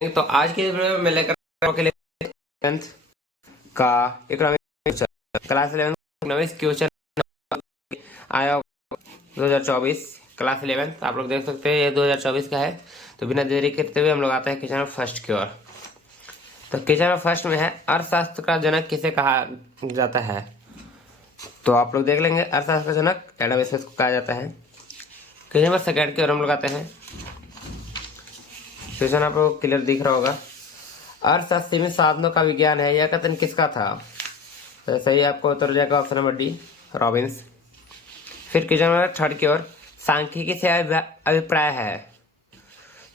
तो आज की वीडियो में मैं लेकर के लिए 10th का इकोनॉमिक्स क्लास 11 इकोनॉमिक्स क्वेश्चन आया 2024 क्लास 11। आप लोग देख सकते हैं ये 2024 का है। तो बिना देरी करते हुए हम लोग आते हैं क्वेश्चन नंबर फर्स्ट की ओर। तो क्वेश्चन नंबर फर्स्ट में है अर्थशास्त्र का जनक किसे कहा जाता है। तो आप लोग देख लेंगे अर्थशास्त्र का जनक एडम स्मिथ को कहा जाता है। क्वेश्चन नंबर सेकेंड की ओर हम लोग आते हैं। क्वेश्चन आप लोग क्लियर दिख रहा होगा। अर्थशास्त्र में साधनों का विज्ञान है, यह कथन किसका था। तो सही आपको उत्तर जाएगा ऑप्शन नंबर डी, रॉबिन्स। फिर क्वेश्चन नंबर थर्ड की ओर सांख्यिकी से अभिप्राय है।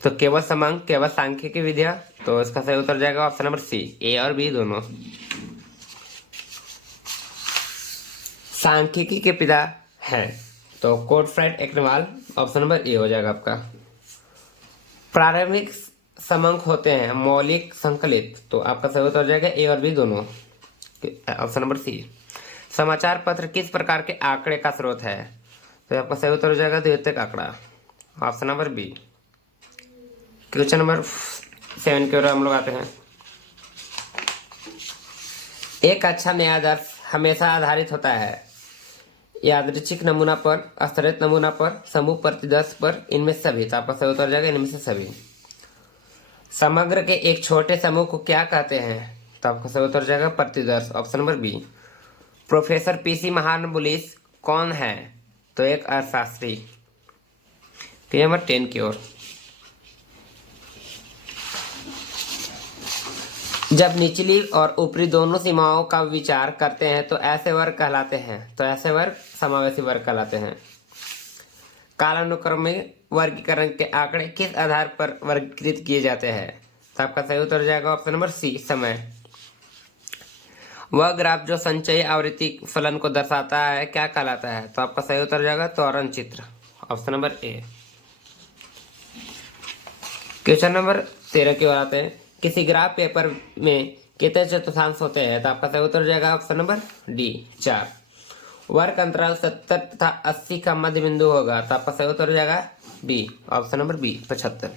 तो केवल समांग, केवल सांख्यिकी विधिया। तो इसका सही उत्तर जाएगा ऑप्शन नंबर सी, ए और बी दोनों। सांख्यिकी के पिता हैं तो गोटफ्राइड एक्नेवाल, ऑप्शन नंबर ए हो जाएगा आपका। प्रारंभिक समांक होते हैं मौलिक संकलित। तो आपका सही उत्तर हो जाएगा ए और बी दोनों, ऑप्शन नंबर सी। समाचार पत्र किस प्रकार के आंकड़े का स्रोत है। तो आपका सही उत्तर हो जाएगा द्वितीयक आंकड़ा, option number B. Question number 7 की ओर हम लोग आते हैं। एक अच्छा नया आदर्श हमेशा आधारित होता है यादृच्छिक नमूना पर, स्तरित नमूना पर, समूह प्रतिदर्श पर, इनमें सभी। तो आपका सही उत्तर हो जाएगा इनमें से सभी। समग्र के एक छोटे समूह को क्या कहते हैं। तो आपका सही उत्तर हो जाएगा प्रतिदर्श, option number B. Professor PC Mahalanobis कौन है। तो एक अर्थशास्त्री। नंबर 10 की ओर जब निचली और ऊपरी दोनों सीमाओं का विचार करते हैं तो ऐसे वर्ग कहलाते हैं। तो ऐसे वर्ग समावेशी वर्ग कहलाते हैं। कालानुक्रम में वर्गीकरण के आंकड़े किस आधार पर वर्गीकृत किए जाते हैं। तो आपका सही उत्तर हो जाएगा ऑप्शन नंबर सी, समय। वह ग्राफ जो संचयी आवृत्ति फलन को दर्शाता है क्या कहलाता है। तो आपका सही उत्तर हो जाएगा त्वरण चित्र, option number A. Question number 13 की ओर आते हैं। किसी ग्राफ पेपर में कितने चतुर्थांश होते हैं। तो आपका सही उत्तर हो जाएगा ऑप्शन नंबर डी, 4। वर्ग अंतराल 70 तथा 80 का मध्य बिंदु होगा। तो आपका सही उत्तर हो जाएगा बी, ऑप्शन नंबर बी, 75।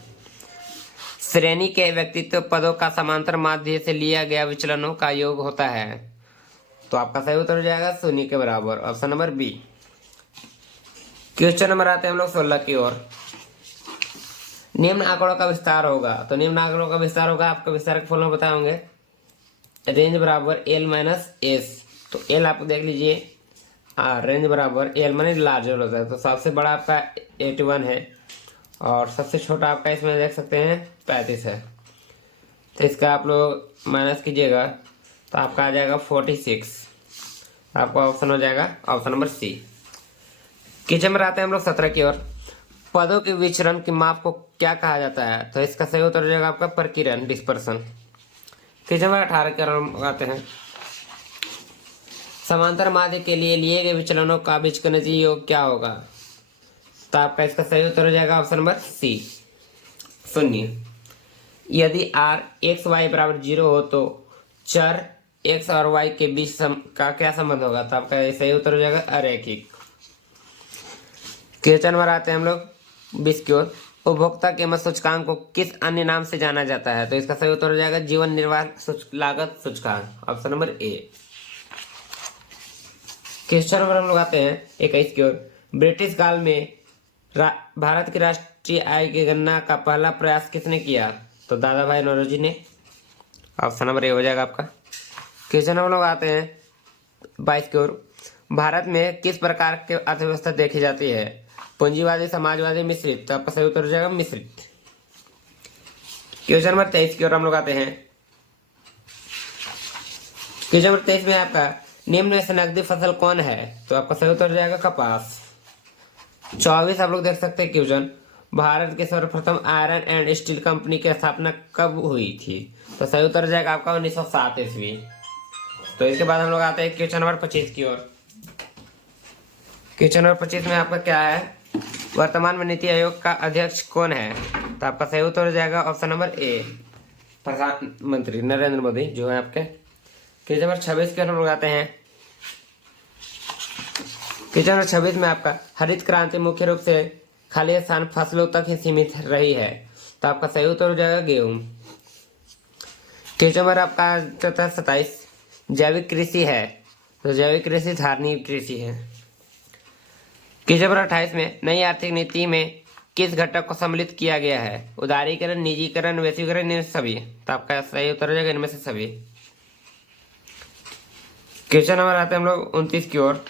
श्रेणी के व्यक्तित्व पदों का समांतर माध्य से लिया गया विचलनों का योग होता है। तो आपका सही उत्तर हो जाएगा 0 के बराबर, option number B. Question number आते हैं हम लोग 16 की ओर। निम्न आंकड़ों का विस्तार होगा। तो निम्न आंकड़ों का विस्तार होगा, आपका विस्तार फॉर्मूला बताएंगे। रेंज बराबर एल माइनस एस। तो एल आप देख लीजिए, रेंज बराबर एल माने लार्जर होता है। तो सबसे बड़ा आपका 81 है और सबसे छोटा आपका इसमें देख सकते हैं 35 है। तो इसका आप लोग माइनस कीजिएगा तो आपका आ जाएगा 46। आपका ऑप्शन हो जाएगा ऑप्शन नंबर सी। क्वेश्चन में आते हैं हम लोग 17 की ओर। पदों के विचरण की माप को क्या कहा जाता है। तो इसका सही उत्तर हो जाएगा आपका प्रकीर्णन, डिस्पर्सन। क्वेश्चन नंबर 18 की ओर हम आते हैं। समांतर माध्य के लिए लिए गए विचलनों का बीजगणितीय योग क्या होगा। तो आपका इसका सही उत्तर हो जाएगा ऑप्शन नंबर सी, 0। यदि आर एक्स वाई बराबर 0 हो तो चर एक्स और वाई के बीच का क्या संबंध होगा। तो आपका सही उत्तर हो जाएगा अरैखिक। क्वेश्चन नंबर आते हैं हम लोग 20 की ओर। उपभोक्ता कीमत सूचकांक को किस अन्य नाम से जाना जाता है। तो इसका सही उत्तर हो जाएगा जीवन निर्वाह लागत सूचकांक, option number A. Question number हम लोग आते हैं 21 की ओर। ब्रिटिश काल में भारत की राष्ट्रीय आय की गणना का पहला प्रयास किसने किया। तो दादा भाई नौरोजी ने, ऑप्शन नंबर ए हो जाएगा आपका। क्वेश्चन हम लोग आते हैं 22 की ओर। भारत में किस प्रकार की अर्थव्यवस्था देखी जाती है। पूंजीवादी, समाजवादी, मिश्रित। तो आपका सही उत्तर हो जाएगा मिश्रित। क्वेश्चन नंबर 23 की ओर हम लोग आते हैं। क्वेश्चन नंबर 23 में आपका निम्न में से नकदी फसल कौन है। तो आपका सही उत्तर हो जाएगा कपास। 24 आप लोग देख सकते हैं क्वेश्चन। भारत के सर्वप्रथम आयरन एंड स्टील कंपनी की स्थापना कब हुई थी। तो सही उत्तर हो जाएगा आपका 1907 ईस्वी। तो इसके बाद हम लोग आते हैं क्वेश्चन नंबर 25 की ओर। क्वेश्चन नंबर 25 में आपका क्या है, वर्तमान में नीति आयोग का अध्यक्ष कौन है। तो आपका सही उत्तर हो जाएगा ऑप्शन नंबर ए, प्रधानमंत्री नरेंद्र मोदी जो है आपके। क्वेश्चन नंबर 26 के हम लोग आते हैं। क्वेश्चन नंबर 26 में आपका हरित क्रांति मुख्य रूप से खाली स्थान फसलों तक ही सीमित रही है। तो आपका सही उत्तर हो जाएगा गेहूं। क्वेश्चन नंबर आपका चौथा 27, जैविक कृषि है तो जैविक कृषि धारणीय कृषि है। क्वेश्चन नंबर 28 में नई आर्थिक नीति में किस घटक को सम्मिलित किया गया है? उदारीकरण, निजीकरण, वैश्वीकरण, इनमें से सभी। तो आपका सही उत्तर हो जाएगा इनमें से सभी। क्वेश्चन नंबर आते हैं हम लोग 29 की ओर।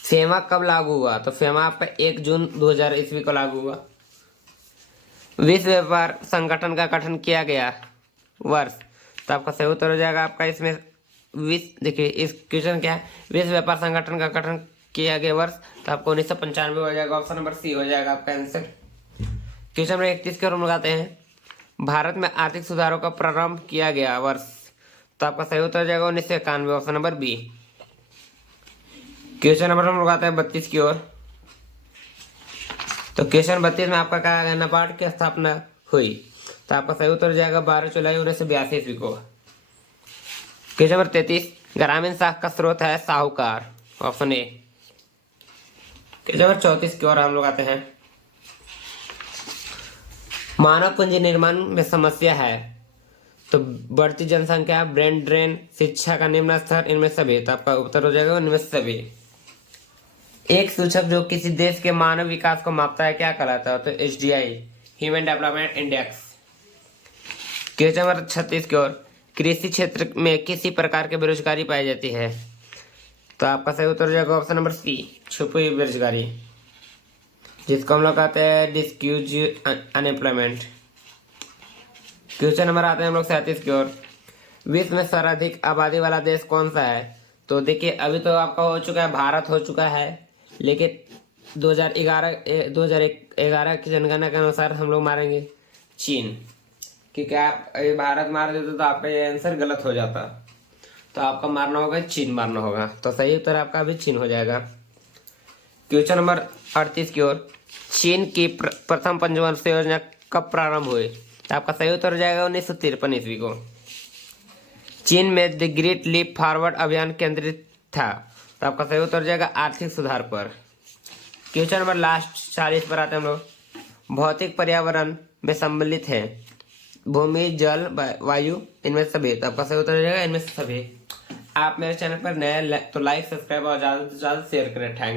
फेमा कब लागू हुआ? तो फेमा आपका 1 जून 2000 ईस्वी को लागू हुआ। विश्व व्यापार संगठन का गठन किया गया वर्ष। तो आपका सही उत्तर हो जाएगा आपका इसमें देखिए इस क्वेश्चन क्या है, विश्व व्यापार संगठन का गठन किया गया वर्ष। तो आपको 1995 हो जाएगा, ऑप्शन नंबर सी हो जाएगा आपका आंसर। क्वेश्चन नंबर 31 के ओर लगाते हैं, भारत में आर्थिक सुधारों का प्रारंभ किया गया वर्ष। तो आपका सही उत्तर हो जाएगा 1991, option number B. Question number हम लगाते हैं 32 की ओर। तो क्वेश्चन 32 में आपका क्या है, नाबार्ड की स्थापना हुई। तो आपका सही उत्तर हो जाएगा 12 जुलाई 1982 ईस्वी को। क्वेश्चन नंबर 33, ग्रामीण साख का स्रोत है साहूकार, ऑप्शन ए। क्वेश्चन नंबर 34 की ओर हम लोग आते हैं, मानव पूंजी निर्माण में समस्या है। तो बढ़ती जनसंख्या, ब्रेन ड्रेन, शिक्षा का निम्न स्तर, इनमें सभी। तो आपका उत्तर हो जाएगा इनमें सभी। एक सूचक जो किसी देश के मानव विकास को मापता है क्या कहलाता है? तो HDI, human development index. Question number 36 की ओर, कृषि क्षेत्र में किसी प्रकार की बेरोजगारी पाई जाती है? तो आपका सही उत्तर हो जाएगा ऑप्शन नंबर सी, छुपी हुई बेरोजगारी, जिसको हम लोग कहते हैं डिस्क्यूज अनएम्प्लॉयमेंट। क्वेश्चन नंबर आते हैं हम लोग 37 की ओर, विश्व में सर्वाधिक आबादी वाला देश कौन सा है? तो देखिए अभी तो आपका हो चुका है, भारत हो चुका है, लेकिन 2011 की जनगणना के अनुसार हम लोग मारेंगे चीन, क्योंकि आप ये भारत मार देते तो आपका ये आंसर गलत हो जाता। तो आपका मारना होगा चीन मारना होगा। तो सही उत्तर आपका अभी चीन हो जाएगा। क्वेश्चन नंबर 38 की ओर, चीन की प्रथम पंचवर्षीय योजना कब प्रारंभ हुई? तो आपका सही उत्तर हो जाएगा 1953 ईस्वी को। चीन में द ग्रेट लीप फॉरवर्ड अभियान केंद्रित था। तो आपका सही उत्तर हो जाएगा आर्थिक सुधार पर। क्वेश्चन नंबर लास्ट 40 पर आते हैं हम लोग, भौतिक पर्यावरण में सम्मिलित है भूमि, जल, वायु, इनमें से सभी। तो आपका सही उत्तर हो जाएगा इनमें से सभी। आप मेरे चैनल पर नए तो लाइक, सब्सक्राइब और ज़्यादा से ज़्यादा शेयर करें। थैंक